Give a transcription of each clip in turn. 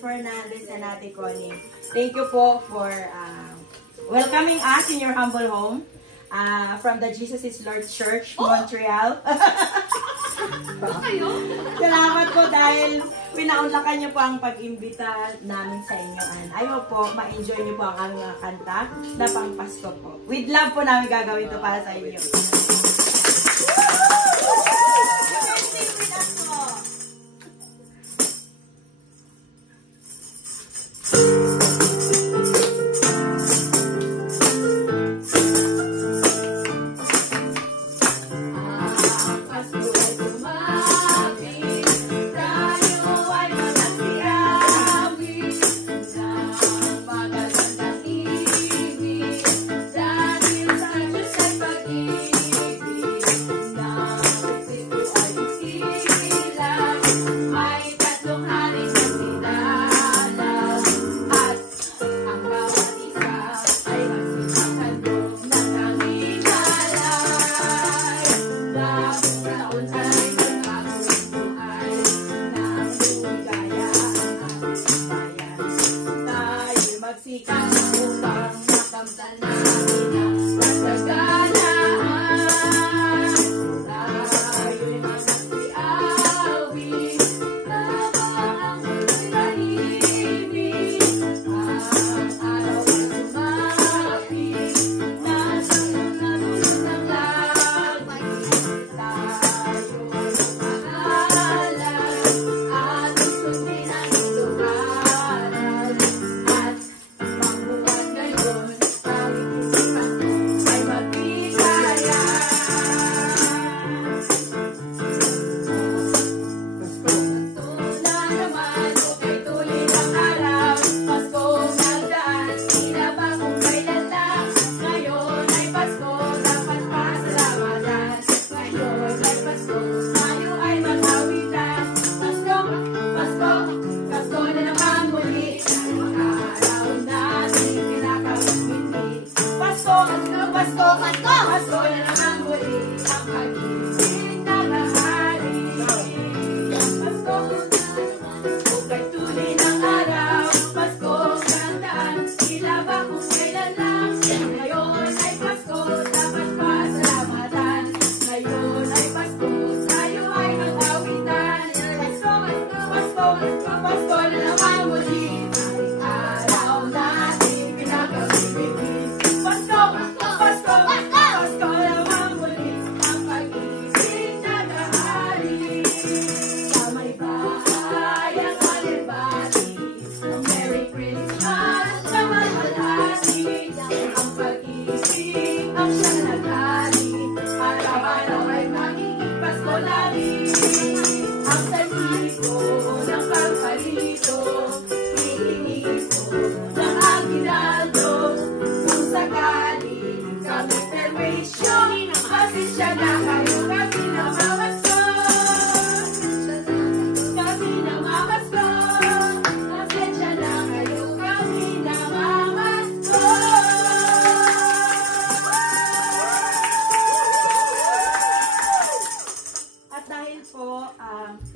Fernandez and Ate Connie. Thank you po for welcoming us in your humble home from the Jesus is Lord Church, Montreal. Salamat po dahil pinaunlakan niyo po ang pag-imbita namin sa inyo. And I hope po ma-enjoy niyo po ang aming kanta na pang Pasko po. With love po namin gagawin ito para sa inyo.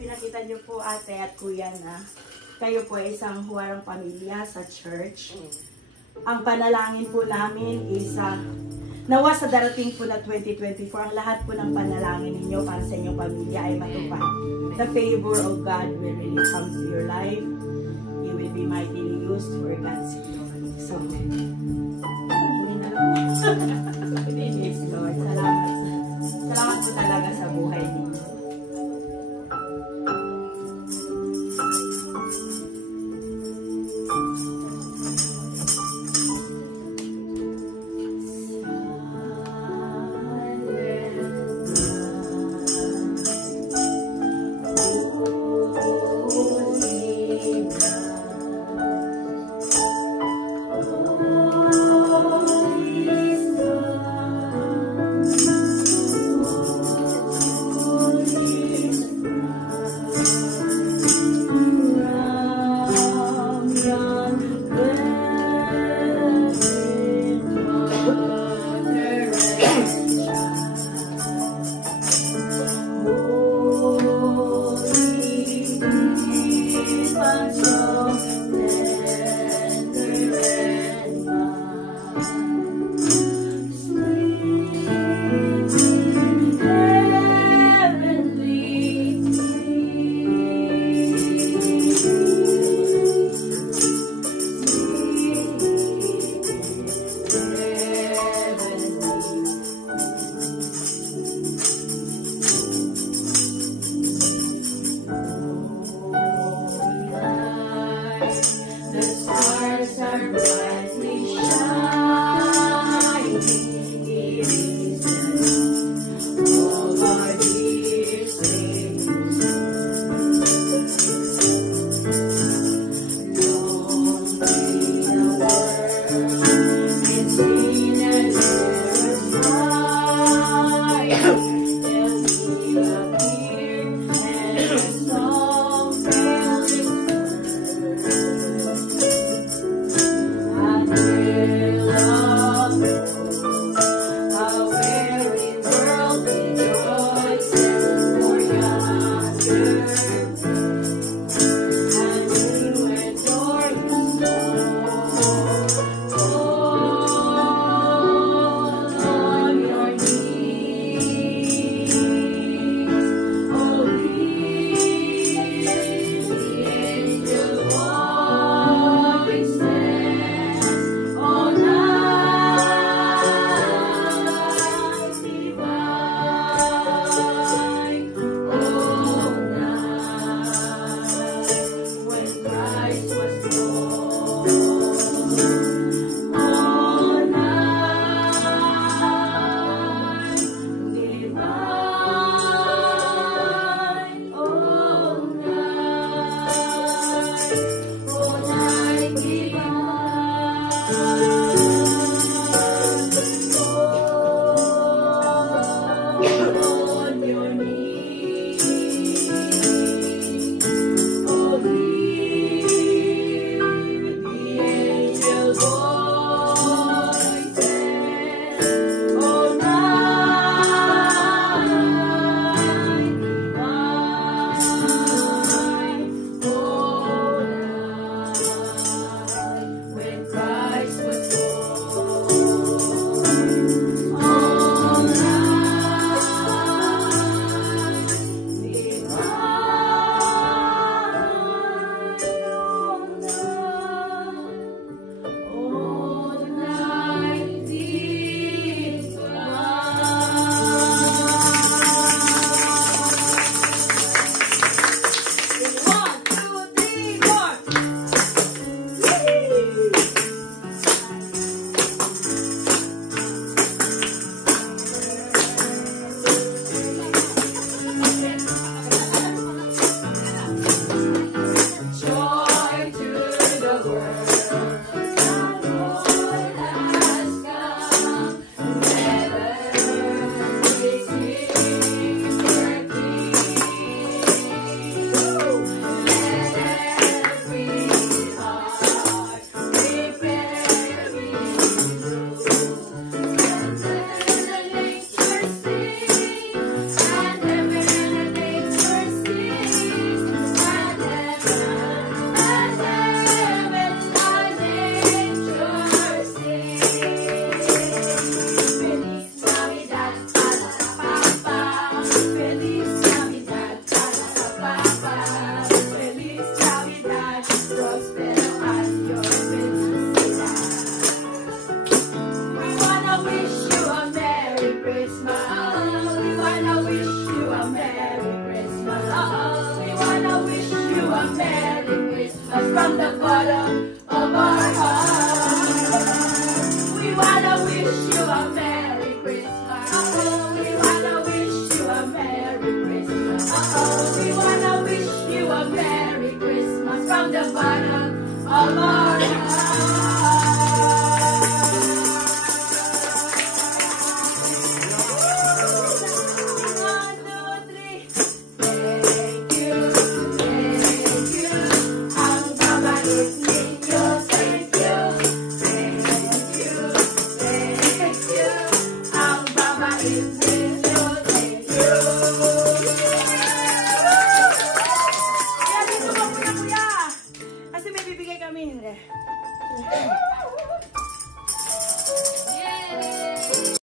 Pinakita niyo po ate at kuya na kayo po ay isang huwarang pamilya sa church. Ang panalangin po namin is nawa sa darating po na 2024, ang lahat po ng panalangin ninyo para sa inyong pamilya ay matupad. The favor of God will really come to your life. You will be mightily used for God's glory. So, hindi na lang. Yes, Lord. Salamat. Salamat po talaga sa buhay ninyo. Oh brightly shining. It is all our dear saints. Long may the world its sinners rise, till He appear and the song fills this world. A thrill of hope, a weary world rejoices for yonder. And new and glorious fall on your knees. Oh, lead the angel voices all night divine. Oh, night when Christ was born. Oh, night divine. Oh, night divine. On your knees. Oh, hear the angel voices. Oh, night divine. Oh, night when Christ was born. All night divine. All night divine. 1, 2, 3, 4. Joy to the world, the Lord has come. Let earth receive her King. Let every heart prepare His room. Let nature sing, and heaven and nature sing, and heaven and nature sing. Feliz Navidad, Alapapa. Feliz Navidad, Alapapa. Feliz Navidad, prospero año felicidad. We wanna wish you a Merry Christmas. We wanna wish you a Merry Christmas. We wanna wish you a Merry Christmas from the bottom of our hearts. We wanna wish you a Merry Christmas. We wanna wish you a Merry Christmas. We wanna wish you a Merry Christmas from the bottom of our hearts. 1, 2, 3. Thank you, thank you. Ang babait ninyo, thank you. Thank you, thank you. Ang babait ninyo, thank you. Kuya, dito ba muna, kuya? Kasi may bibigay kami.